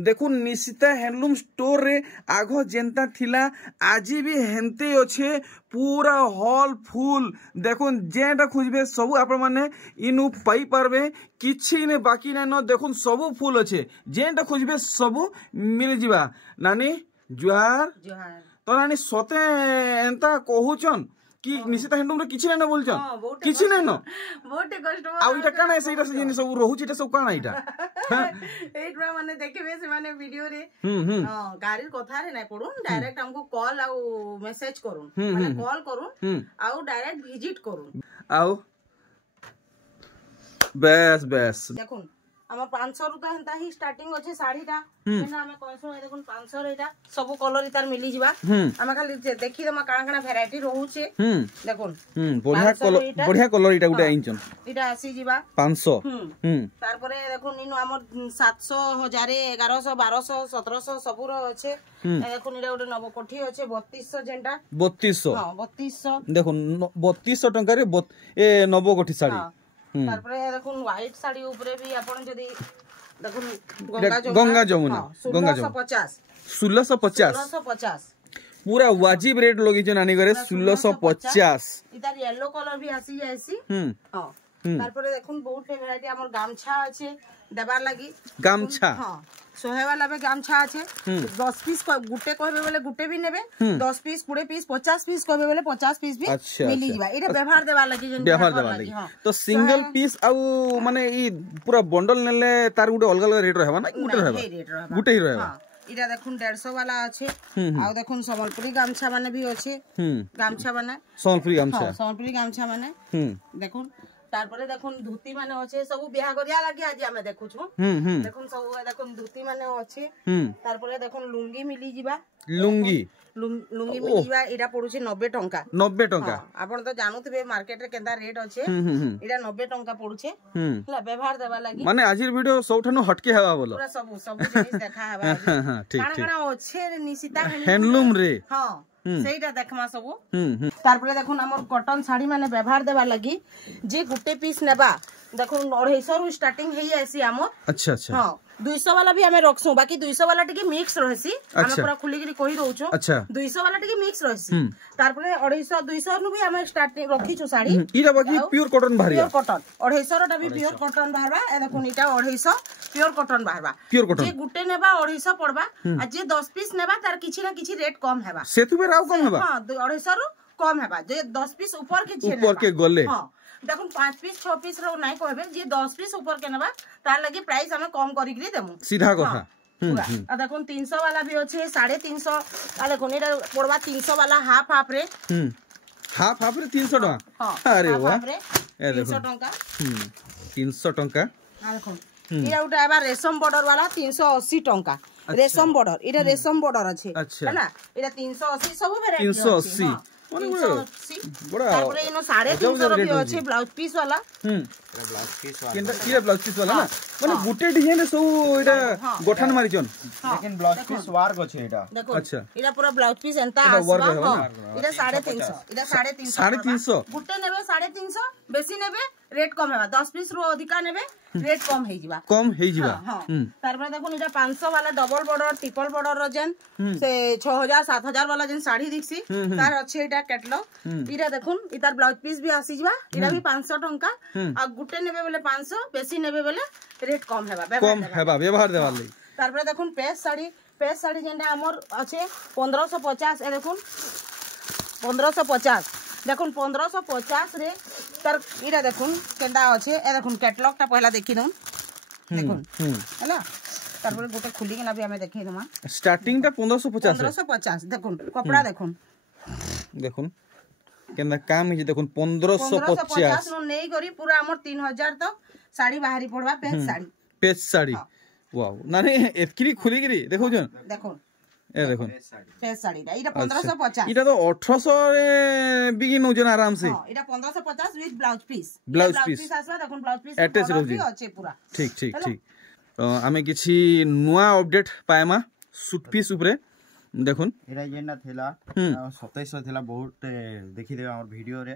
देखो Nishita handloom store रे आगो जेंता थिला आज भी हेंते अच्छे पूरा हॉल फुल देखो जेटा खोजबे सब आपण माने इनु पाई पारबे किछि ने बाकी ना न देखो सब फुल अच्छे जेटा खोजबे सब मिल जिबा नानी जुहार तो नानी सते एंता कहूचन कि निशिता हैंडलूम रे किछि ना बोलचन किछि ना न बहुत कस्टमर आ इटा काना सेटा से जिनि सब रहूची इटा सब काना इटा एटरा माने देखबे से माने वीडियो रे गाड़ी कथा रे नै पडुन डायरेक्ट हमको कॉल आ मेसेज करूं माने कॉल करूं आ डायरेक्ट विजिट करूं आओ बेस बेस देखुन हमर 500 रुपया हंता ही स्टार्टिंग अछि साड़ीटा एना हमें कहसु देखुन 500 रेटा सब कलर इतार मिली जिबा हमें खाली देखि दमा काना काना वैरायटी रहउचे देखुन बढ़िया कलर इटा गुटा आइचन इटा आसी जिबा 500 तार परे देखुन इनो हमर 700 1000 1100 1200 1700 सबुर अछि देखुन इटा गुटे नव कोठी अछि 3200 जेंटा 3200 हां 3200 देखुन 3200 टंका रे ए नव कोठी साड़ी तारपरे देखुन व्हाइट साड़ी ऊपरे भी आपण जदी देखुन गंगा जमुना 1650 1650 पूरा वाजिब रेट लगी छ नानी करे 1650 इधर येलो कलर भी आसी जायसी हां तारपरे देखुन बहुत वैरायटी हमर गामछा अछि देबार लागि गामछा हां सोहे वाला पे गामछा अछि 10 पीस गुटे कहबे बोले गुटे भी नेबे 10 पीस 20 पीस 50 पीस कहबे बोले 50 पीस भी मिली जिबा एटा व्यवहार देबा लागि जन व्यवहार देबा लागि तो सिंगल पीस आ माने ई पूरा बंडल नेले तार गुटे अलग अलग रेट रहबा ना गुटे रहबा गुटे ही रहबा इटा देखुन 150 वाला अछि आ देखुन संबलपुरी गामछा माने भी अछि गामछा माने संबलपुरी गामछा माने देखुन तारपरे देखुन धोती माने अछि सब बियाह गरिया लागि आज हमें देखु छु देखुन सब देखुन धोती माने अछि तारपरे देखुन लुंगी मिली जिबा लुंगी मिली जिबा एटा पडुछि 90 टंका 90 टंका आपण तो जानुथिबे मार्केट रे केदा रेट अछि एटा 90 टंका पडुछि हला व्यवहार देबा लागि माने आजिर वीडियो सबठनु हटके हवा बोलो पूरा सब जिनिस देखा हवा ठीक काना काना अछि निशिता हैंडलूम रे हां सेटा देखमा सब तारपरे देखुन हमर कॉटन साड़ी माने व्यवहार देबा लागि जे गुटे पीस नेबा देखुन 250 रु स्टार्टिंग हेई आसी हमर अच्छा अच्छा हां 200 वाला भी हमें रखसु बाकी 200 वाला टिके मिक्स रहसी हमें पूरा खुली गिरी कहि रहउछु अच्छा 200 वाला टिके मिक्स रहसी तारपरे 250 200 नु भी हमें स्टार्टिंग रखी छु साड़ी इरा बाकी प्योर कॉटन बाहरिया प्योर कॉटन 250 रोटा भी प्योर कॉटन बाहरबा ए देखुन इटा 250 प्योर कॉटन बाहरबा प्योर कॉटन जे गुटे नेबा 250 पड़बा आ जे 10 पीस नेबा तार किछि ना किछि रेट कम हेबा सेतु पे राव कम हेबा हां 250 रु कम हेबा जे 10 पीस ऊपर के छे ऊपर के गले हां देखुन 5 पीस 6 पीस रो नाही कहबे जे 10 पीस ऊपर के नेबा तार लागि प्राइस हमें कम करि गिरी देमु सीधा कथा आ देखुन 300 वाला भी अछि 350 आ देखुन एटा पड़वा 300 वाला हाफ हाफ रे हाफ रे 300 टका अरे वाह ए देखो 300 टका 300 टका आ देखो इरा उटा एबा रेशम बॉर्डर वाला 380 टका रेशम बॉर्डर इरा रेशम बॉर्डर अछि हैना इरा 380 सब वेराइटी 380 बड़ा तारपरे इनो 350 भी अछि ब्लाउज पीस वाला ब्लाउज पीस वाला केनटा ब्लाउज पीस वाला ना माने गुटे डिजाइन सब एटा गठन मारिचन लेकिन ब्लाउज पीस वर्क अछि एटा अच्छा इरा पूरा ब्लाउज पीस एंता आसबा इरा 350 इरा 350 गुटे नेबे 350 बेसी नेबे रेट कम हेबा 10 पीस रो अधिका नेबे रेट कम हे जिबा तारपरे देखुन इटा 500 वाला डबल बॉर्डर ट्रिपल बॉर्डर रजन से 6000 7000 वाला जन साड़ी दिखसी तार अछि एटा कैटलॉग इरा देखुन इतार ब्लाउज पीस भी आसी जिबा इरा भी 500 टंका आ गुटे नेबे बेले 500 बेसी नेबे बेले रेट कम हेबा व्यवहार देबा लई तारपरे देखुन पेस साड़ी जेंटा हमर अछि 1550 ए देखुन 1550 देखुन 1550 रे तार इरा देखुन केंदा अछि ए देखुन कैटलॉग ता पहला देखि दम देखुन हैला तारपरे गोटे खुली के ना भी हमें देखि दमा स्टार्टिंग ता 1550 देखुन कपड़ा देखुन केंदा काम हे देखुन 1550 नो नै करी पूरा हमर 3000 तक साड़ी बाहरी पड़वा पेज साड़ी वाओ नानी एतकी खुली गिरी देखो जन देखुन ए देखुन पेज साड़ी दा इटा 1550 इटा तो 1800 रे बिगिन हो जन आराम से हां इटा 1550 विथ ब्लाउज पीस आसवा देखुन ब्लाउज पीस अटैच रहउजी अछि पूरा ठीक आमे किछि नुवा अपडेट पाएमा सूट पीस ऊपरे देखुन एरा जेना थेला 2700 थेला बहुत देखि देबा हमर वीडियो रे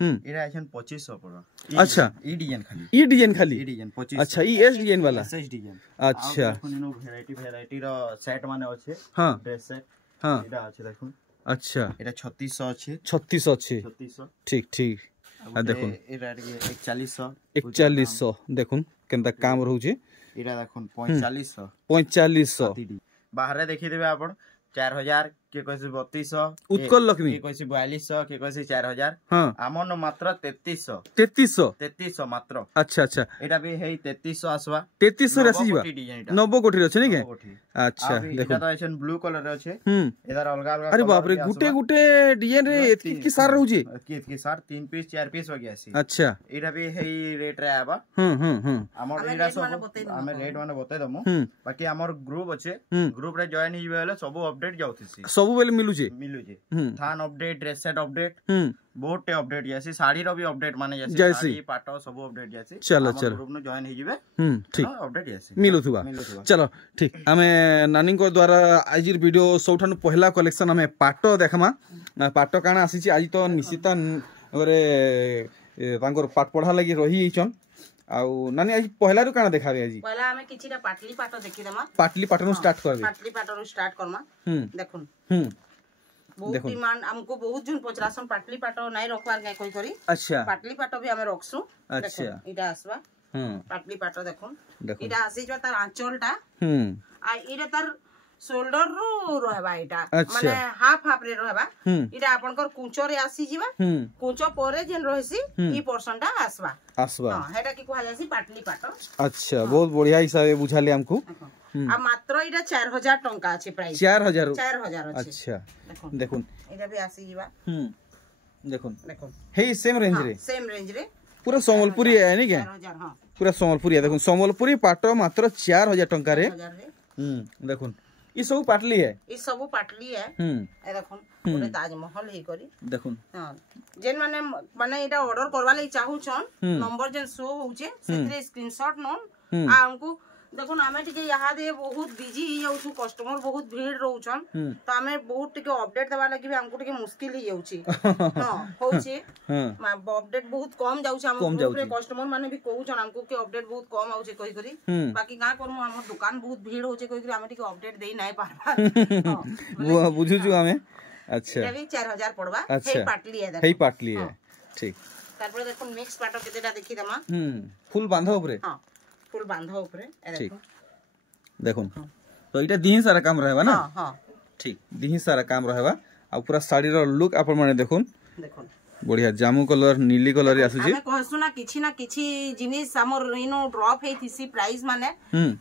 एरा एछन 2500 पड़ो। अच्छा ई डिजाइन खाली ई डिजाइन खाली 2500। अच्छा ई एस डिजाइन वाला एस डिजाइन। अच्छा देखो वैरायटी रो सेट माने अछि। हां ड्रेस सेट हां एरा अछि देखो। अच्छा एरा 3600 अछि 3600 अछि 3600 ठीक ठीक आ देखो एरा 4100 4100 देखो केनता काम रहू छै एरा देखो 4500 4500 बाहर देखि देबे आपण 4000 के कहै 3200 उत्कल लक्ष्मी के कहै 4200 के कहै 4000 हां हमन मात्र 3300 मात्र। अच्छा अच्छा एटा भी हे 3300 आसवा 3300 रे आसी जीवा 90 कोठी रे छै नै के अच्छा देखो एटा तो एछन ब्लू कलर रे छै एदार अलगा अलगा। अरे बाप रे गुटे गुटे डिजाइन रे एतकी की सार रहू जे की सार 3 पीस 4 पीस हो गया सी। अच्छा एटा भी हे रेट रे आबा हमर एरा सब हमें रेट माने बतै दमु बाकी हमर ग्रुप अछि ग्रुप रे जॉइन हिबे हले सब अपडेट जाउथि सब बेले मिलु जे थान अपडेट ड्रेस सेट अपडेट बहुत टे अपडेट जैसी साड़ी रो भी अपडेट माने जैसी साड़ी पाटो सब अपडेट जैसी चलो चलो ग्रुप न जॉइन हिजिबे ठीक अपडेट जैसी मिलुथुबा चलो ठीक हमें नानी को द्वारा आज वीडियो सबठानु पहला कलेक्शन हमें पाटो देखमा पाटो काना आसी छी आज तो निश्चित रे तांकर पाठ पढ़ा लगी रही छन आउ नानी आज पहला रु काना देखाबे आज पहला हमें किछिटा पाटली पाटो देखि देमा पाटली पाटो स्टार्ट करबे पाटली पाटो स्टार्ट करमा देखुन बहुत देखो डिमांड हमको बहुत जन पचरासन पाटली पाटो नहीं रखवार गए कोई करी। अच्छा पाटली पाटो भी हमें रखसु। अच्छा इटा आसवा पाटली पाटो देखो इटा आसी जो तार आंचलटा आ इटा तार शोल्डर रू रहबा इटा माने हाफ हाफ रे रहबा इटा आपनकर कुंचो रे आसी जीवा कुंचो परे जेन रहसी ई पोर्शन टा आसवा हां हेटा की कहला जासी पाटली पाटो। अच्छा बहुत बढ़िया हिसाब बुझाले हमको आ मात्र इटा 4000 टंका अछि प्राइस 4000 अछि। अच्छा देखुन इटा भी आसी जीवा देखुन हे सेम रेंज रे पूरा संबलपुरी है नहीं क्या 4000 हां पूरा संबलपुरी है देखुन संबलपुरी पाटो मात्र 4000 टंका रे देखुन ई सब पाटली है ए देखुन पूरे ताजमहल हे करी देखुन हां जेन माने एटा ऑर्डर करवा ले चाहू छन नंबर जेन शो होउचे सेतरे स्क्रीनशॉट नोन आ हमको देखुन हमें टिके यहाँ दे बहुत बिजी ही जाउछु कस्टमर बहुत भीड़ रहउछन तो हमें बहुत टिके अपडेट देबा लागि भी हमको टिके मुश्किल ही जाउची हां होउचे अपडेट बहुत कम जाउछ हम ग्रुप रे कस्टमर माने भी कहउछन हमको के अपडेट बहुत कम आउचे कहि करी बाकी का करमु हमर दुकान बहुत भीड़ होउचे कहि करी हमें टिके अपडेट देई नाही पारबा हां बुझुछु हमें। अच्छा ये भी 4000 पड़बा हे पाटली है देखो हे पाटली है ठीक तारपर देखो मिक्स पाटो केतेटा देखि दमा फुल बांधा ऊपरे हां फुल बांधा ऊपरे ए देखो देखुन तो इटा दिही सारा काम रहबा ना हां हां ठीक दिही सारा काम रहबा आ पूरा साड़ी रो लुक आपन माने देखुन बढ़िया जामु कलर नीली कलर आसु छी हमें कहसु ना किछि जिनिस हमर इनो ड्रॉप हेतिसी प्राइस माने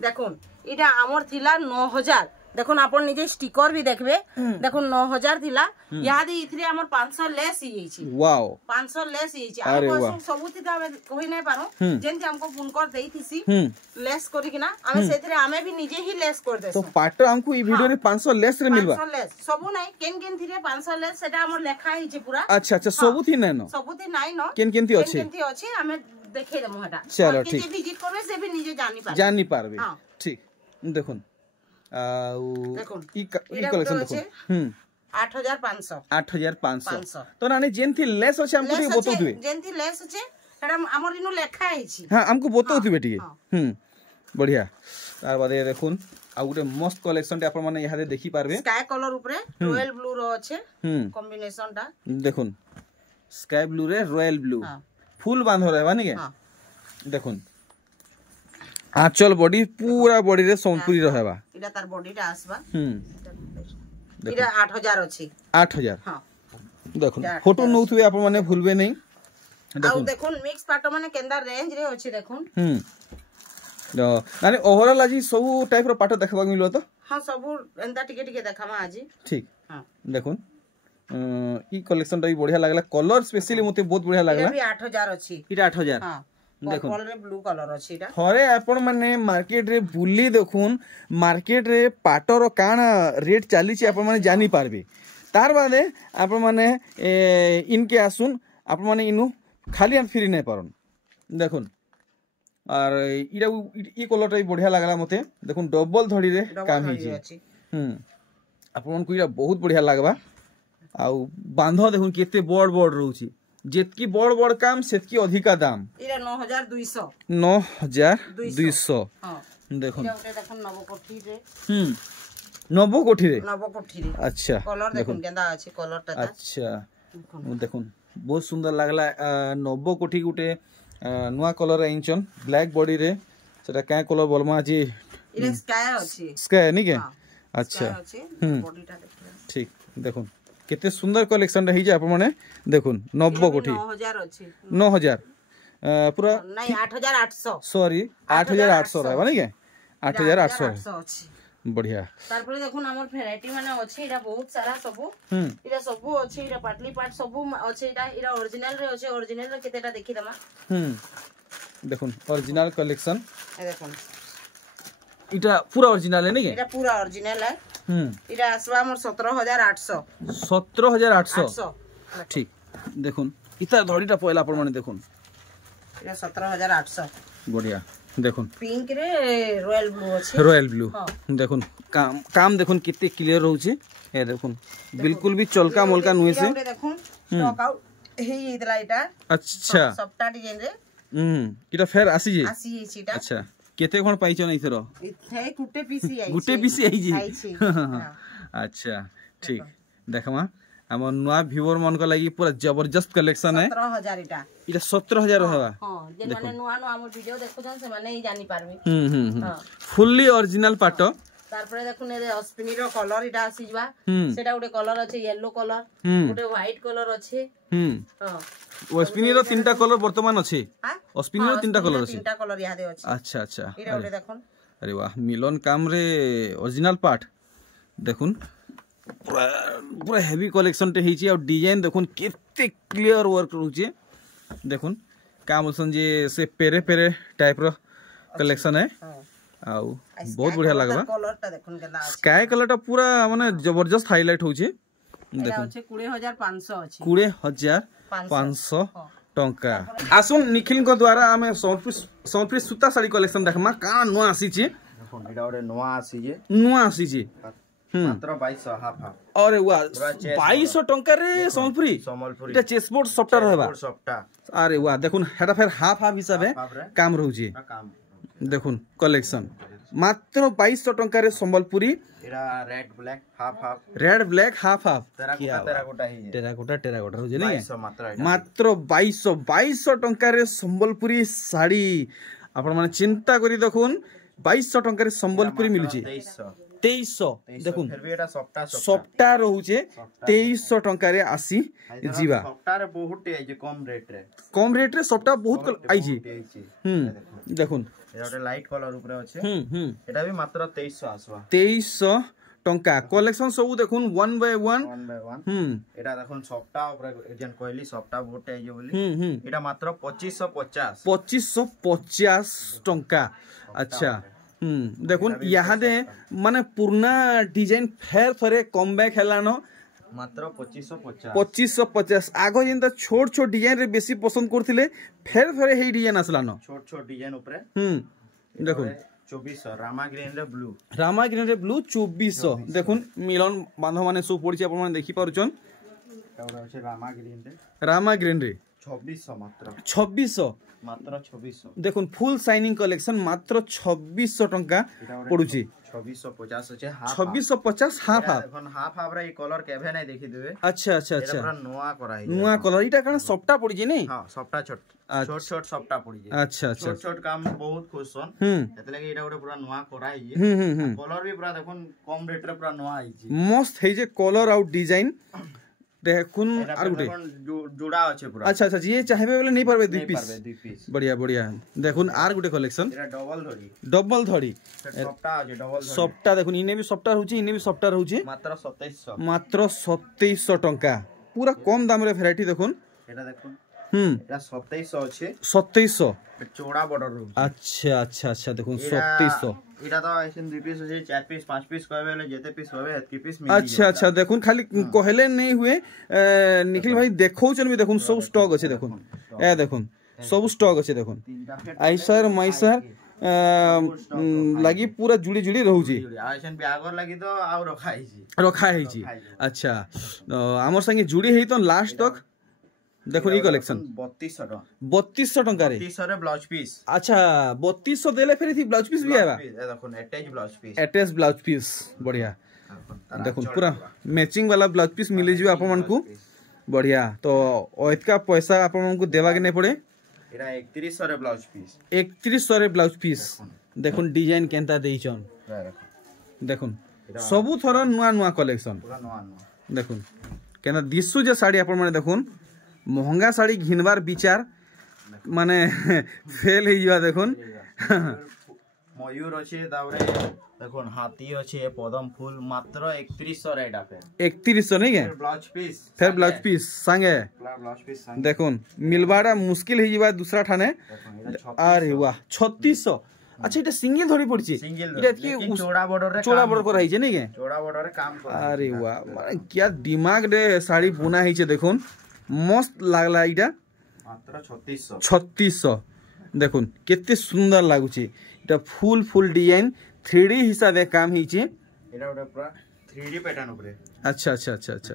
देखुन इटा हमर थिला 9000 देखुन आपण निजे स्टिकर भी देखबे देखुन 9000 थिला याद इथरे हमर 500 लेस ही छी वाओ 500 लेस ही छी आ सबुति त हमें कहि नै पारो जेन हमको फोन कर देइथिसी लेस करी कि ना हमें सेथरे हमें भी निजे ही लेस कर देसु तो पाटो हमको ई वीडियो रे 500 लेस रे मिलबा 500 लेस सबु नै केन केन थिरे 500 लेस सेटा हमर लेखा ही छी पूरा। अच्छा अच्छा सबुति नै न सबुति नै न केन केन थी अछि हमें देखे देमु हटा चलो ठीक जे विजिट करबे से भी निजे जानी पारबे ठीक देखुन कलेक्शन देखो 8500 तो नानी जेन थी लेस अछि हमको टिके बतो दिबे जेन थी लेस अछि सेटा हमर इनु लेखा है छी हां हमको बतो दिबे टिके बढ़िया तार बाद देखुन आ गुटे मस्त कलेक्शन टे अपन माने यहां दे देखि पारबे स्काई कलर ऊपरे रॉयल ब्लू रो अछि कॉम्बिनेशन टा देखुन स्काई ब्लू रे रॉयल ब्लू फुल बांधो रहबा नि के देखुन आंचल बॉडी पूरा बॉडी रे संपूरी रहबा इटा तार बॉडी टा आसबा इटा 8000 अछि 8000 हां देखुन फोटो नउथुए अपन माने भूलबे नै देखुन देखुन मिक्स पाटो माने केंदा रेंज रे अछि देखुन नानी ओवरऑल आज सब टाइप रो पाटो देखबा मिलो तो हां सब एंदा टिके टिके देखामा आज ठीक हां देखुन ई कलेक्शन टा भी बढ़िया लागला कलर स्पेशली मते बहुत बढ़िया लागला ये भी 8000 अछि इटा 8000 हां देखो पर्पल रे ब्लू कलर अछि इटा थरे आपण माने मार्केट रे बुली देखुन मार्केट रे पाटो रो काना रेट चाली छी आपण माने जानि पारबे तार बादे आपण माने इनके आसुन आपण माने इनु खाली हम फ्री नै पारन देखुन और इरा ई कलर टा बढ़िया लागला मते देखुन डबल धड़ी रे काम ही छी आपण को इरा बहुत बढ़िया लागबा आ बांधो देखुन केते बड़ बड़ रहउची जेतकी बड़ बड़ काम सेतकी अधिका दाम इरा 9200 9200 हां देखो इरा ओटे देखो नवकोठी रे नवकोठी रे अच्छा कलर देखो केंदा अछि कलर ता अच्छा देखो बहुत सुंदर लागला नवकोठी गुटे नुआ कलर इंचन ब्लैक बॉडी रे सेटा काय कलर बोलमा जी इरा स्काई अछि स्काई नि के अच्छा बॉडीटा देखो ठीक देखो केते सुंदर कलेक्शन रही जे आपण माने देखुन 90 कोठी 9000 अछि 9000 पूरा नहीं 8800 सॉरी 8800 रहबा नि के 8800 अछि बढ़िया तारपरे देखुन हमर वैरायटी माने अछि इरा बहुत सारा सबु इरा सबु अछि इरा पाटली पाट सबु अछि इरा ओरिजिनल रे अछि ओरिजिनल रे केतेटा देखि दमा देखुन ओरिजिनल कलेक्शन ए देखुन इटा पूरा ओरिजिनल है नि के इटा पूरा ओरिजिनल है इरा आसवा हमर 17800 17800 ठीक देखुन इता धड़ीटा पहला आपण माने देखुन इरा 17800 बढ़िया देखुन पिंक रे रॉयल ब्लू अछि रॉयल ब्लू देखुन काम देखुन कितने क्लियर रहउ छी ए देखुन बिल्कुल भी चलका मोलका नुई से देखुन स्टॉक आउट हे इतला इटा अच्छा सबटा डिजाइन रे इटा फेर आसी जे इटा अच्छा केते कोन पाइछ नै थरो इथे गुटे PC I Gute PC I जी अच्छा ठीक देखमा हमर नुआ व्यूअर मन को लागि पूरा जबरदस्त कलेक्शन है 17000 इटा 17000 रहबा हां जे माने नुआ नुआ हमर वीडियो देखो जन से माने ही जानि पारबे फुल्ली ओरिजिनल पाटो तारपरे देखुन ए अस्पिनी रो कलर इटा आसी जबा सेटा गुटे कलर अछि येलो कलर गुटे व्हाइट कलर अछि हां अस्पिनी रो तीनटा कलर वर्तमान अछि अस्पिनी रो तीनटा कलर अछि तीनटा कलर यादे अछि अच्छा अच्छा इरा गुटे देखुन अरे वाह मिलन काम रे ओरिजिनल पार्ट देखुन पूरा हेवी कलेक्शन टे हिची और डिजाइन देखुन केते क्लियर वर्क रहउचे देखुन काम बोलसन जे से पेरे पेरे टाइप रो कलेक्शन है आउ बहुत बढ़िया लागबा कलरटा देखुन केना स्काई कलरटा पूरा माने जबरदस्त हाईलाइट होउचे देखुन 20500 अछि 20500 टंका आसुन निखिल को द्वारा हमें सोनपुर सूता साड़ी कलेक्शन देखमा का नुआ आसी छी देखुन एटा ओरे नुआ आसी छी मात्र 2200 हाफ हाफ अरे वाह 2200 टंका रे संबलपुरी एटा चेसबोर्ड सॉफ्टवेयर रहबा अरे वाह देखुन हेटा फेर हाफ हाफ हिसाबे काम रहउची देखुन कलेक्शन मात्र 2200 टंका रे संबलपुरी एरा red black half half terracotta रहउची नै मात्र 2200 टंका रे संबलपुरी साड़ी आपण माने चिंता करी देखुन 2200 टंका रे संबलपुरी मिलुची 2300 देखुन सप्ताह रहउचे 2300 टंका रे आसी जीवा सप्ताह रे बहुत आइ जे कम रेट रे सप्ताह बहुत आइ जी देखुन एटा लाइट कलर ऊपर अछि एटा भी मात्र 2300 आसवा 2300 टंका कलेक्शन सब देखुन 1 बाय 1 एटा देखुन सप्ताह ऊपर जन कहली सप्ताह बहुत आइ जे बोली एटा मात्र 2550 टंका अच्छा देखुन यहाँ दे माने पुरना डिजाइन फेर थरे कम बैक हेलानो मात्र 2550 आगो जेंता छोट छोट डिजाइन रे बेसी पसंद करथिले फेर थरे हे डिजाइन आसलानो छोट छोट डिजाइन ऊपर देखुन 2400 रामा ग्रीन रे ब्लू 2400 देखुन मिलन बांधव माने सो पड़छि अपन माने देखि पारुचन एटा होचे रामा ग्रीन रे 2600 मात्र 2600 देखुन फुल शाइनिंग कलेक्शन मात्र 2600 टंका पड़ुची 2650 আছে 2650 হাফ হাফ এখন হাফ হাফ রে কলর কেভে নাই দেখি দেবে আচ্ছা আচ্ছা আচ্ছা এটা নোয়া করা হে নোয়া কলর এটা কারণ সফটা পড়ি জি নাই हां সফটা ছোট ছোট সফটা পড়ি জি আচ্ছা আচ্ছা ছোট ছোট কাম বহুত খুশন এতে লাগি এটা ওটা পুরা নোয়া করা হে কলর भी পুরা দেখুন কম রেট রে পুরা নোয়া আইছি মস্ত হেই যে কলর আউট ডিজাइन देखुन आर गुटे जुड़ा আছে পুরা अच्छा अच्छा जी चाहेबे बोले नहीं परबे दुई पीस बढ़िया बढ़िया देखुन are Gute collection era double धड़ी सफ्टा আছে डबल धड़ी सफ्टा देखुन इने भी सफ्टा रहउची इने भी सफ्टा रहउची मात्र 2700 टंका पूरा कम दाम रे वैरायटी देखुन एटा देखुन एटा 2700 আছে 2700 चौड़ा बॉर्डर रहउ अच्छा अच्छा अच्छा देखुन 2700 एटा तो ऐसन 2 पीस আছে 4 पीस 5 पीस कहबेले जेते पीस होबे हेतकी पीस मिली अच्छा अच्छा देखुन खाली कहले नहीं हुए निखिल भाई देखौचन भी देखुन सब स्टॉक আছে देखुन ए देखुन सब स्टॉक আছে देखुन आइसर माइसर लगी पूरा जुड़ी जुड़ी रहउची आइसन बियागर लगी तो आउ रखा हैची अच्छा हमर संगे जुड़ी है तो लास्ट तक देखो ई कलेक्शन 3200 टंका रे 3200 रे ब्लाउज पीस। अच्छा 3200 देले फिर थी ब्लाउज पीस भी आबा देखो attach blouse piece. Attach blouse piece बढ़िया देखो पूरा मैचिंग वाला ब्लाउज पीस मिले जियो आपन मन को बढ़िया। तो ओइतका पैसा आपन मन को देवा के नहीं पड़े। एरा 3100 रे ब्लाउज पीस 3100 रे ब्लाउज पीस देखो डिजाइन केनता देइछन देखो सबु थोरा नुआ नुआ कलेक्शन पूरा नुआ नुआ देखो केना दिसु जे साड़ी आपन माने देखो महंगा साड़ी घिनबार विचार माने फेल ही जिवा देखो मयूर अछि तावरे देखो हाथी अछि पदम फूल मात्र 3100 रे एटा पे 3100 नहीं के फिर ब्लाउज पीस संगे देखो मिलबाड़ा मुश्किल ही जिवा दूसरा ठाने। अरे वाह 3600 अच्छा इटा सिंगल धरी पड़छि इटा की चौड़ा बॉर्डर को रही छै नहीं के चौड़ा बॉर्डर रे काम कर। अरे वाह माने क्या दिमाग रे साड़ी बुना ही छै देखो मस्त लागला इटा मात्र 3600 देखो केते सुंदर लागु छै इटा फुल फुल डिजाइन 3D हिसाब काम ही छै एटा ओटा पूरा 3D पैटर्न ऊपर। अच्छा अच्छा अच्छा अच्छा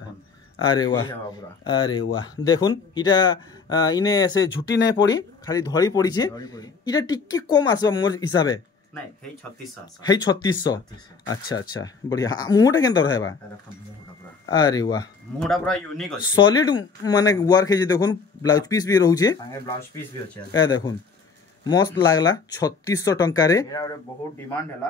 अरे वाह देखुन इटा इने से झुटी नहीं पड़ी खाली धड़ी पड़ी छे इटा टिक्की कम आसबा मोर हिसाबे नहीं हे 3600 हे 3600 अच्छा अच्छा बढ़िया मुहटा केनता रहबा अरे वाह मुहटा पूरा यूनिक अछि सॉलिड माने वर्क है जे देखुन ब्लाउज पीस भी रहू छे संगे ब्लाउज पीस भी अछि ए देखुन मस्त लागला 3600 टंका रे एरा बहुत डिमांड हला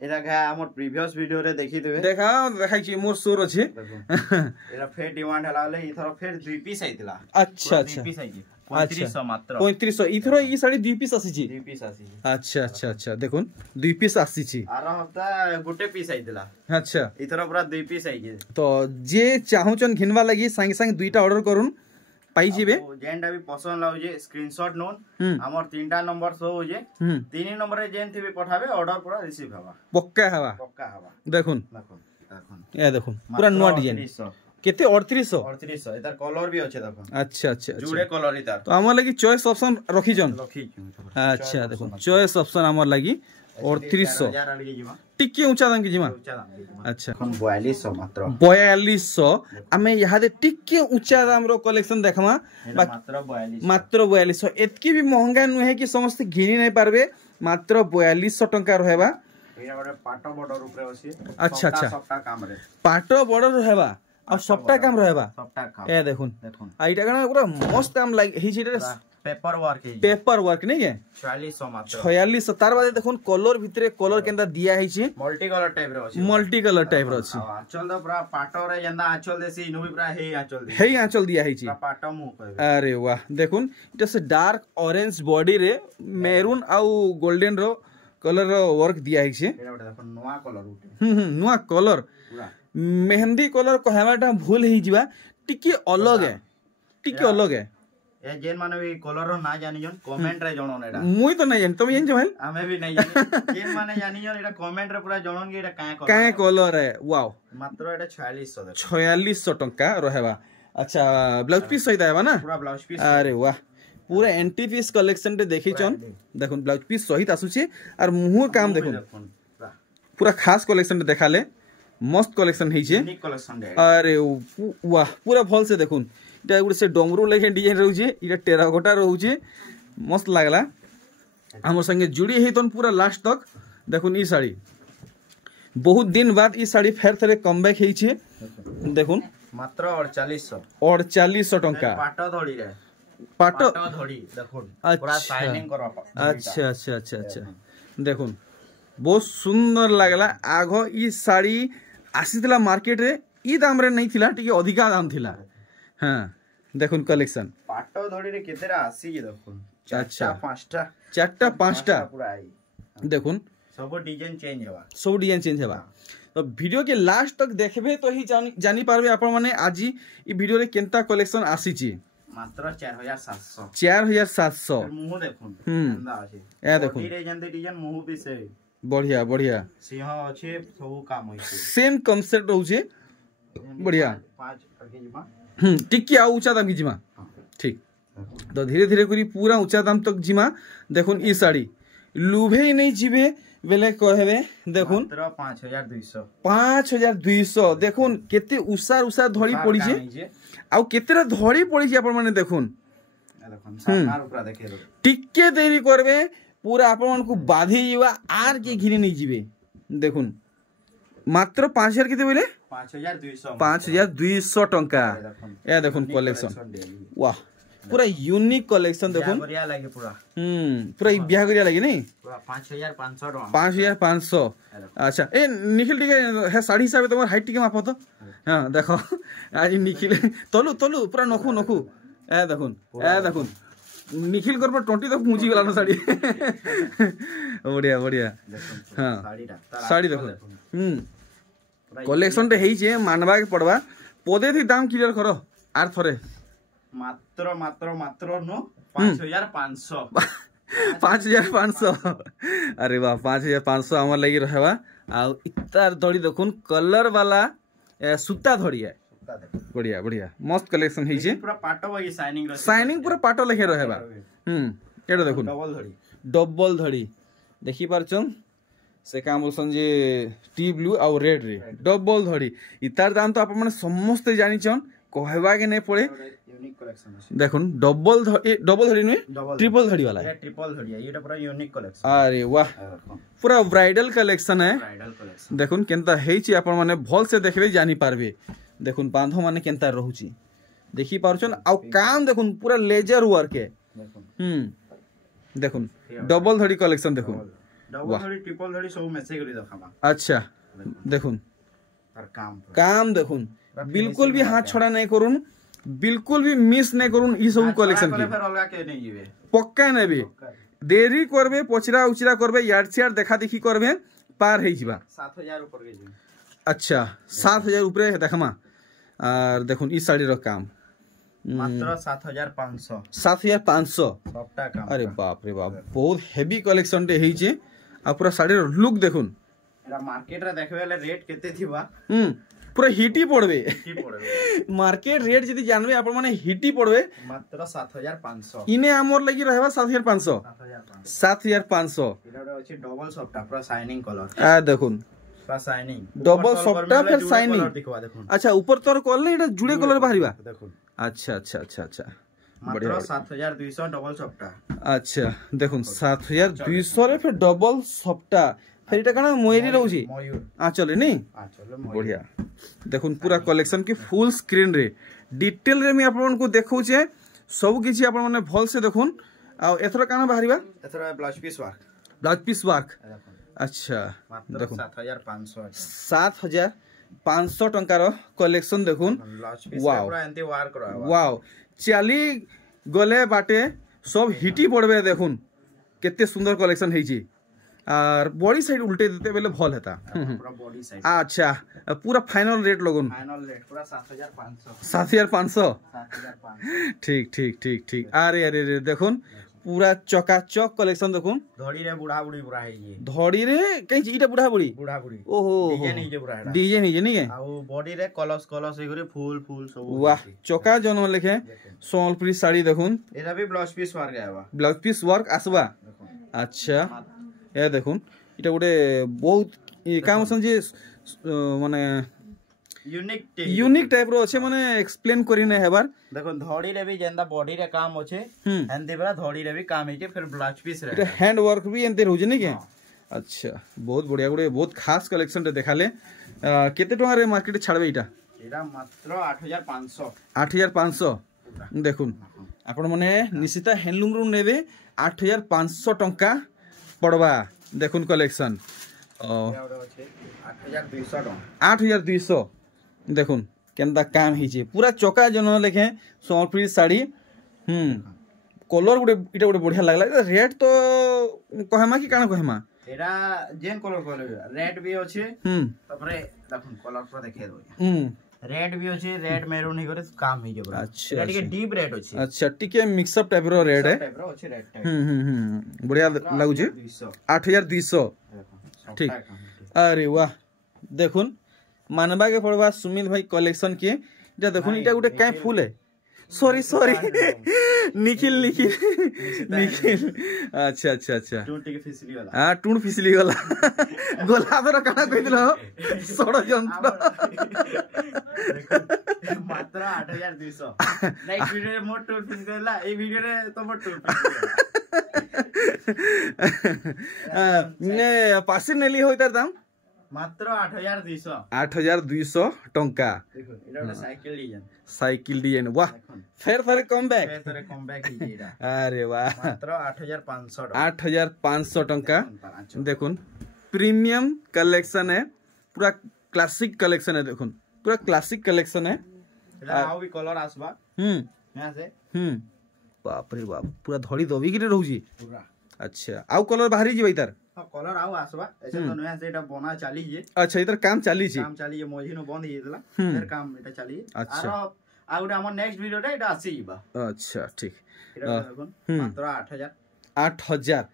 एरा घा हमर प्रीवियस वीडियो रे देखि देबे देखाई छी मोर शोर अछि एरा फेर डिमांड हला ले इथरो फेर 2 पीस आइतला। अच्छा अच्छा 2 पीस आइ 3500 मात्र 3500 इथरो ई साड़ी 2 पीस आसी छी 2 पीस आसी अच्छा अच्छा अच्छा देखुन 2 पीस आसी छी आरो हफ्ता गुटे पीस आइतला अच्छा इथरो पूरा 2 पीस आइ जे तो जे चाहुचन घिनवा लागि संग संग दुईटा ऑर्डर करूं पाई जिबे जेंडा भी पसंद लाउ जे स्क्रीनशॉट नोन हमर तीनटा नंबर शो हो जे तीन नंबर रे जेन थी पठाबे ऑर्डर पूरा रिसीव हवा पक्का हवा देखुन ए देखुन पूरा नवा डिजाइन केते 3800 एता कलर भी अछि देखो अच्छा अच्छा जुड़े कलर इता तो हमर लागि चॉइस ऑप्शन रखी जन अच्छा देखो चॉइस ऑप्शन हमर लागि 3800 टिके ऊंचा दाम की जिमा अच्छा 4200 मात्र 4200 हमें यहाँ दे टिके ऊंचा दाम रो कलेक्शन देखमा मात्र 4200 एतकी भी महंगा नुहे कि समस्त घिनी नहीं पारबे मात्र 4200 टंका रहबा एरा बडे पाटो बॉर्डर ऊपर अछि अच्छा अच्छा सबटा काम रे पाटो बॉर्डर रहबा और सबटा काम रहबा सबटा काम ए देखुन आ इटा कना पूरा मस्त काम लाग ही छिटे पेपर वर्क नहीं है 4600 मात्र 4600 तार बाद देखुन कलर भितरे कलर केंदा दिया है छी मल्टी कलर टाइप रो अछि आंचल तो पूरा पाटो रे जंदा आंचल देसी इनु भी पूरा हे आंचल दिया है छी पाटो मु कहबे अरे वाह देखुन इटा से डार्क ऑरेंज बॉडी रे मेरून आउ गोल्डन रो कलर रो वर्क दिया है छी एटा देखो नवा कलर उठे नवा कलर पूरा मेहंदी कलर कहवाटा भूल ही जिवा टिके अलग है ए जेन माने भी कलर रो ना जानि जन कमेंट रे जणन एडा मुई तो नहीं जान तुम जान भाई हमें भी नहीं जानि जेन माने जानि जन एडा कमेंट रे पूरा जणन के एडा काहे कलर है वाओ मात्र एडा 4600 4600 टंका रहबा अच्छा ब्लाउज पीस सहित आबा ना पूरा ब्लाउज पीस अरे वाह पूरा एंटी पीस कलेक्शन रे देखि छन देखुन ब्लाउज पीस सहित आसु छी और मुंह काम देखुन पूरा खास कलेक्शन रे देखाले मस्त कलेक्शन है छे यूनिक कलेक्शन रे अरे वाह पूरा भल से देखुन इटा गुड से डोमरू लेके डिजाइन रहू छे इटा टेराकोटा रहू छे मस्त लागला हमर संगे जुड़ी है तन पूरा लास्ट तक देखुन ई साड़ी बहुत दिन बाद ई साड़ी फेर थरे कमबैक है छे देखुन मात्र 4800 टंका पाटो धड़ी रे पाटो धड़ी देखुन पूरा शाइनिंग करा अच्छा अच्छा अच्छा अच्छा देखुन बहुत सुंदर लागला आगो ई साड़ी आसीतला मार्केट रे ई दाम रे नहीं थिला टिके अधिका दाम थिला हां देखुन कलेक्शन पाटो धड़ी रे केतेरा आसी जे देखुन अच्छा चारटा पांचटा पूरा आई देखुन सब डिजाइन चेंज हेबा तो वीडियो के लास्ट तक देखबे तो ही जानी पारबे आपण माने आजी ई वीडियो रे केनता कलेक्शन आसी छी मात्र 4700 मुंह देखुन अंदा अछि ए देखुन धीरे जंदे डिजाइन मुंह भी से बढ़िया सिंह अछि सब काम होई छै सेम कांसेप्ट रहू छे बढ़िया 5 आगे जिमा टिके आ ऊंचा दाम की जिमा ठीक तो धीरे धीरे करी पूरा ऊंचा दाम तक जिमा देखुन ई साड़ी लुभे नहीं जीवे बेले कहबे देखुन मात्र 5200 5200 देखुन केते उसार उसार धड़ी पड़ी छे आ केतेरा धड़ी पड़ी छे आपण माने देखुन देखुन सामनार ऊपर देखे दो टिके देरी करबे पूरा आपण मन को बाधी जीवा आर के घिरी नहीं जीवे देखुन मात्र 5000 केते बोले 5200 टंका ए देखुन कलेक्शन वाह पूरा यूनिक कलेक्शन देखुन बढ़िया लागे पूरा पूरा ब्याह करिया लागे नहीं पूरा 5500 टका 5500 अच्छा ए निखिल टिके है साड़ी हिसाब तमर हाइट टिके मापो तो हां देखो आज निखिल तलु तलु पूरा नखु नखु ए देखुन निखिल कर पर 20 तक पहुंची गेला ना साड़ी बढ़िया बढ़िया हां साड़ी देखो कलेक्शन रे हेई जे मानबा के पड़बा पदे थी दाम क्लियर करो आर थरे मात्र मात्र मात्र नो 5500 5500 अरे वाह 5500 हमर लगी रहबा आ इतार धड़ी देखुन कलर वाला सूता धड़ी है बढ़िया बढ़िया मस्त कलेक्शन है जे पूरा पाटो वाली शाइनिंग पूरा पाटो लखे रहबा एडो देखुन डबल धड़ी देखि पारछन से काम बोलसन जे टी ब्लू आ रेड रे डबल धड़ी इतार दाम तो आपण माने समस्त जानि छन कहबा के नै पड़े यूनिक कलेक्शन देखुन डबल धड़ी नुए ट्रिपल धड़ी वाला है ट्रिपल धड़ी है ये पूरा यूनिक कलेक्शन अरे वाह पूरा ब्राइडल कलेक्शन है ब्राइडल कलेक्शन देखुन केनता हेची आपण माने भल से देखबे जानि पारबे देखुन बांधो माने केनता रहूची देखि पारछन आ काम देखुन पूरा लेजर वर्क है देखुन डबल धड़ी कलेक्शन देखुन डबल धड़ी ट्रिपल धड़ी सब मैसेज करी देखाबा अच्छा देखुन और काम देखुन बिल्कुल भी हाथ छोड़ा नहीं करूँ बिल्कुल भी मिस नहीं करूँ ई सब कलेक्शन की पक्का नेबे देरी करबे पचरा उचरा करबे यार से यार देखा देखी करबे पार है जीवा 7000 ऊपर के जी अच्छा 7000 ऊपर देखमा और देखुन ई साड़ी रो काम मात्र 7500 सबटा काम अरे बाप रे बाप बहुत हेवी कलेक्शन टे हेई छे आ पूरा साड़ी रो लुक देखुन एरा मार्केट रे देखबेले रेट केते थिबा पूरा हिटी पड़बे मार्केट रेट जदी जानबे आपण माने हिटी पड़बे मात्र 7500 इने हमर लगी रहबा 7500 7500 इरा अछि डबल सॉफ्ट पूरा शाइनिंग कलर आ देखुन पूरा शाइनिंग डबल सॉफ्ट फिर शाइनिंग अच्छा ऊपर तोर कॉल नहीं एटा जुड़े कलर बाहरिबा देखुन अच्छा अच्छा अच्छा अच्छा मात्र 7200 डबल सॉफ्ट अच्छा देखुन 7200 रे फिर डबल सॉफ्ट फिर इटा कना मोयरी रहउची आ चले नहीं बढ़िया देखुन पूरा कलेक्शन की फुल स्क्रीन रे डिटेल रे मी आपन को देखौ छे सब किछि आपन माने भल से देखुन आ एथरा काना बाहरिबा एथरा ब्लाउज पीस वर्क अच्छा देखुन 7500 7500 टंका रो कलेक्शन देखुन वाओ पूरा एंती वर्क रहबा वाओ चाली गले बाटे सब हिटी पड़बे देखुन केते सुंदर कलेक्शन हेई छी और बॉडी साइड उल्टे देते बेले भल हेता पूरा बॉडी साइड अच्छा पूरा फाइनल रेट लगन फाइनल रेट पूरा 7500 7500 ठीक ठीक ठीक ठीक अरे अरे रे देखुन पूरा चकाचक कलेक्शन देखुन धड़ी रे बुढ़ा बुढ़ी पूरा है ये धड़ी रे कहीं इटा बुढ़ा बुढ़ी ओहो डिजाइन ही जे पूरा है डिजाइन ही जे नहीं है आ बॉडी रे कलस कलस हे करे फूल फूल सब वाह चका जनो लेखे सोलपुरी साड़ी देखुन एरा भी ब्लाउज पीस वर्क आबा ब्लाउज पीस वर्क आसबा अच्छा ए देखुन इटा गोटे बहुत काम सन जे माने यूनिक टाइप रो अछि माने एक्सप्लेन करी नै हेबार देखो धड़ी रे भी जेंदा बॉडी रे काम अछि एंदी बड़ा धड़ी रे भी काम है फिर ब्लाउज पीस रे इटा हैंड वर्क भी एंते होजे नै के अच्छा बहुत बढ़िया गुडे बहुत खास कलेक्शन रे देखाले केते टका रे मार्केट छाड़बे इटा एरा मात्र 8500 देखुन आपण माने निशिता हैंडलूम रू नेबे 8500 टंका पड़वा देखुन कलेक्शन 8200 देखुन केनता काम हिचे पूरा चका जन लेखे सोलपुरी साड़ी कलर गुटे इटा गुटे बढ़िया लागला रेट तो कहमा कि काना कहमा एरा जेन कलर कलर रेड भी अछि तपरे देखुन कलर पर देखे दो रेड भी अछि रेड मैरून ही करे काम ही जबरा अच्छा एटा के डीप रेड अछि अच्छा टिके मिक्स अप टाइप रो रेड है टाइप रो अछि रेड टाइप बढ़िया लागु छै 8200 ठीक अरे वाह देखुन मानबा के पड़वा सुमित भाई कलेक्शन के जा देखुन इटा गुटे काय फूल है सॉरी सॉरी निखिल निखिल निखिल अच्छा अच्छा अच्छा टूटी फिसली वाला हां टूण फिसली गला गोलाबर काना कहि दिलो षडयंत्र मात्र 8200 नेक्स्ट वीडियो रे मोर टूर फिस गला ए वीडियो रे तो मोर टूर ने पासी नेली होइतार दाम मात्र 8200 8200 टंका देखो एटा वाला साइकिल डिजाइन वाह फेर थरे कम बैक हीजेरा अरे वाह मात्र 8500 8500 टंका देखुन प्रीमियम कलेक्शन है पूरा क्लासिक कलेक्शन है देखुन पूरा क्लासिक कलेक्शन है एटा आउ भी कलर आसबा यहां से बाप रे बाप पूरा धड़ी दबी के रहउजी पूरा अच्छा आउ कलर बाहरी जीबै तार हां कलर आउ आसबा ऐसे तो नया से एटा बना चाली जे अच्छा इधर काम चाली छी मोजी नो बंद हियला फिर काम एटा चाली अच्छा आउडा हमर नेक्स्ट वीडियो रे एटा आसीबा अच्छा ठीक एटा देखुन मात्र 8000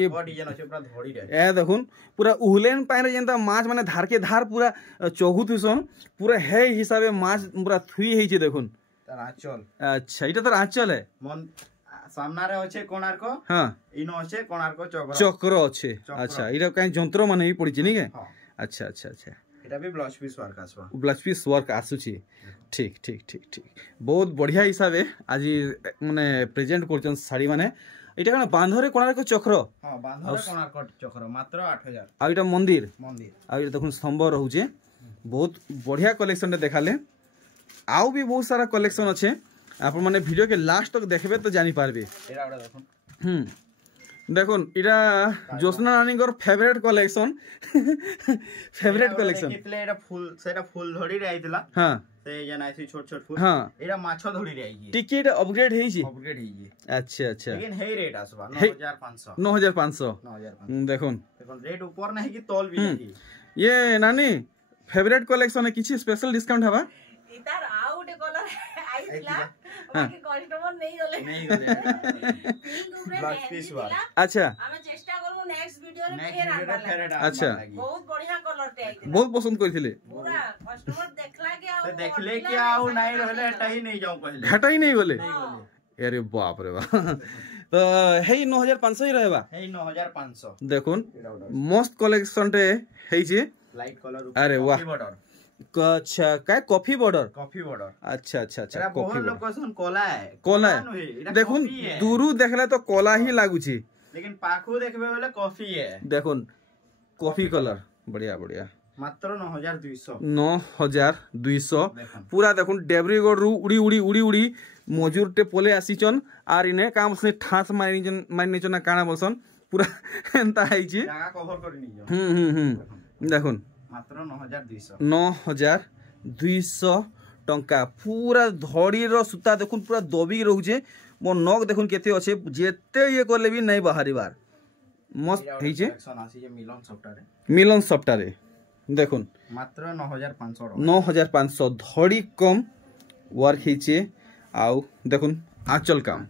ये डिजाइन আছে पूरा धड़ी रे ए देखुन पूरा उहलेन पाए जेंता माछ माने धार के धार पूरा चौहुतुसन पूरा है हिसाबे माछ पूरा थुई हेई छै देखुन तार आंचल अच्छा इटा तार आंचल है मन सामना रे होचे कोणार्क हां इनो होचे कोणार्क चक्र अच्छे अच्छा इटा काई जंत्र माने ही पड़ी छै नि के अच्छा अच्छा अच्छा एटा भी ब्लाउज पीस वर्क आसबा ब्लाउज पीस वर्क आसु छी ठीक ठीक ठीक ठीक बहुत बढ़िया हिसाबे आज माने प्रेजेंट करछन साड़ी माने एटा कना बांधरे कोणार्क चक्र हां बांधरे कोणार्क चक्र मात्र 8000 आ एटा मंदिर मंदिर आ एटा देखुन स्तंभ रहउजे बहुत बढ़िया कलेक्शन देखाले आउ भी बहुत सारा कलेक्शन अच्छे आप माने वीडियो के लास्ट तक देखबे तो जानी पारबे एरा ओडा देखुन देखुन इरा जोसना रानी गोर फेवरेट कलेक्शन फेवरेट कलेक्शन कितले एरा फूल धड़ी रे आइतला हां से जनाइसी छोट छोट फूल हां एरा माछो धड़ी रे आइए टिकट अपग्रेड हेई छी अच्छा अच्छा लेकिन हे रेट आसबा 9500 9500 देखुन रेट ऊपर नहीं कि तौल भी नहीं ये नानी फेवरेट कलेक्शन है किछि स्पेशल डिस्काउंट हवा इतार आउट कलर आइतला बाकी कस्टमर नहीं गले पिंक ऊपर ब्लाउज पीस वाला अच्छा हमें चेष्टा करू नेक्स्ट वीडियो रे फेर आनबा अच्छा बहुत बढ़िया कलर ते आइतला बहुत पसंद करथिले पूरा कस्टमर देखला के आउ देखले कि आउ नहीं रहले एटा ही नहीं जाऊ कहले घटा ही नहीं बोले अरे बाप रे बाप तो हे 9500 ही रहबा हे 9500 देखुन मस्त कलेक्शन रे हे जे लाइट कलर अरे वाह अच्छा काय कॉफी बॉर्डर अच्छा अच्छा अच्छा कॉफी लोकेशन कोला है देखुन दूरू देखले तो कोला ही लागु छी लेकिन पाखु देखबे वाला कॉफी है देखुन कॉफी कलर बढ़िया बढ़िया मात्र 9200 पूरा देखुन डेब्रीगढ़ रु उड़ी उड़ी उड़ी उड़ी मजूर टे पोले आसीचन आर इने काम से ठास मारनी ना काना बोलसन पूरा एंता है जी जगह कवर करी नी देखुन मात्र 9200 टंका पूरा धड़ी रो सूता देखुन पूरा दबी रहउजे मो नग देखुन केते अछि जेते ये करले भी नहीं बाहरी बार मस्त है जे मिलन सफ्टारे देखुन मात्र 9500 धड़ी कम वर्क हिचे आउ देखुन आंचल काम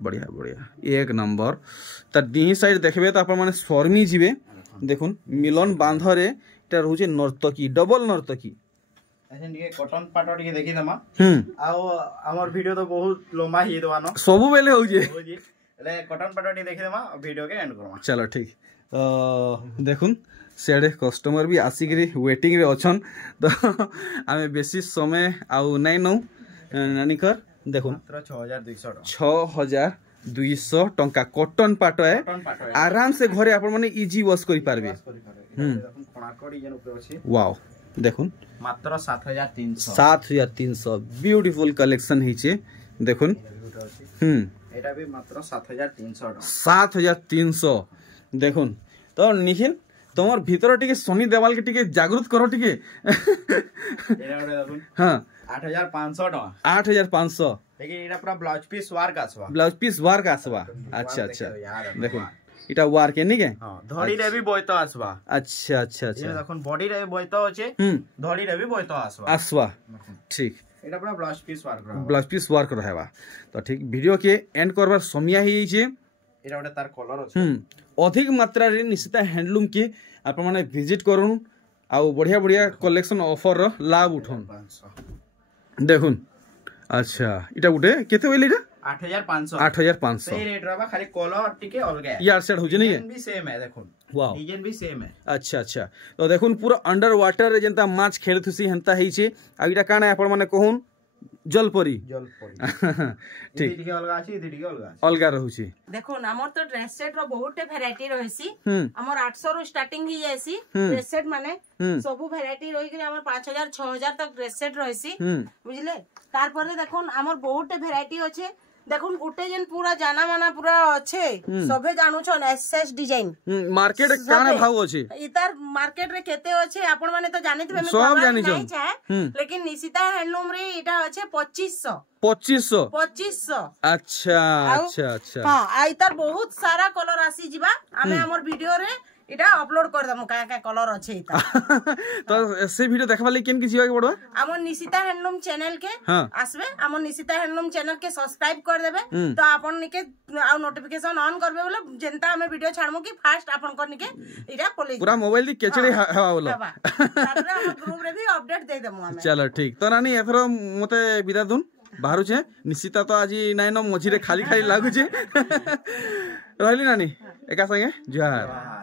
बढ़िया बढ़िया एक नंबर त डी साइड देखबे त अपन माने शर्मी जीवे देखुन मिलन बांधरे ता रहउचे नर्तकी डबल नर्तकी ऐसे निके कॉटन पाटो टिके देखि दमा आउ हमर वीडियो तो बहुत लंबा ही दवानो सब बेले होजे ले कॉटन पाटो टिके देखि दमा वीडियो के एंड करमा चलो ठीक देखुन सेडे कस्टमर भी आसिकरी वेटिंग रे अछन तो आमे बेसी समय आउ नै नौ नानीकर देखुन मात्र 6200 टंका कॉटन पाटो है आराम से घरे आपण माने इजी वॉश करि पारबे देखुन कोणाकोडी जन ऊपर अछि वाओ देखुन मात्र 7300 ब्यूटीफुल कलेक्शन हिचे देखुन एटा भी मात्र 7300 देखुन तो निखिल तमर भीतर टिके सोनी देवाल के टिके जागृत करो टिके एरा ओडे देखुन हां 8500 टका 8500 लेकिन एटा पूरा ब्लाउज पीस वर्क आसबा अच्छा अच्छा देखुन इटा वार के नी के हां धड़ी रे भी बोयतो आसबा अच्छा अच्छा अच्छा ये देखुन बॉडी रे बोयतो होचे धड़ी रे भी बोयतो आसबा ठीक एटा पूरा ब्लाउज पीस वर्क रहबा तो ठीक वीडियो के एंड करबार समय ही छै एटा ओडे तार कलर होचे अधिक मात्रा रे निश्चित हैंडलूम के आपण माने विजिट करूँ आउ बढ़िया बढ़िया कलेक्शन ऑफर रो लाभ उठन देखुन अच्छा इटा गुटे केते होइले इटा 8500 8500 सही रेट रहबा खाली कलर टिके अलग है यार सेट हो जे नहीं है भी सेम है देखो वाओ डिजाइन भी सेम है अच्छा अच्छा तो देखुन पूरा अंडर वाटर रे जेंता माछ खेलथुसी हेंता हेइछे आ इटा काना आपण माने कहून जलपरी ठीक इदिके अलगा अछि इदिके अलगा रहउछि देखो हमर तो ड्रेस सेट रो बहुत वैरायटी रहसी हमर 800 रो स्टार्टिंग ही जायसी ड्रेस सेट माने सब वैरायटी रही कि हमर 5000 6000 तक ड्रेस सेट रहसी बुझले तार परे देखो हमर बहुत वैरायटी अछि देखुन गुटे जन पूरा जाना माना पूरा अच्छे सबे जानू छन एसएस डिजाइन मार्केट काना भाव अछि इतार मार्केट रे केते अछि आपण माने तो जानितबे सब जानि छ लेकिन निशिता हैंडलूम रे इटा अछि 2500 अच्छा अच्छा अच्छा हां आ इतार बहुत सारा कलर आसी जिबा हमें हमर वीडियो रे इटा अपलोड कर दम का कलर अछि इता तो से वीडियो देखबा ले केन कि जीवा के पड़बा हमर निशिता हैंडलूम चैनल के आसबे हमर निशिता हैंडलूम चैनल के सब्सक्राइब कर देबे तो आपन निके आ नोटिफिकेशन ऑन करबे बोले जेंता हमें वीडियो छाड़मु कि फास्ट आपन कर निके इटा पोले पूरा मोबाइल दी केचड़ी हवा बोलो तापर हम ग्रुप रे भी अपडेट दे देमु हमें चलो ठीक तो नानी एथरो मते विदा दुन बाहरु छे निश्चित तो आज नाइ न मझी रे खाली खाली लागु छे रहली नानी एका संगे जय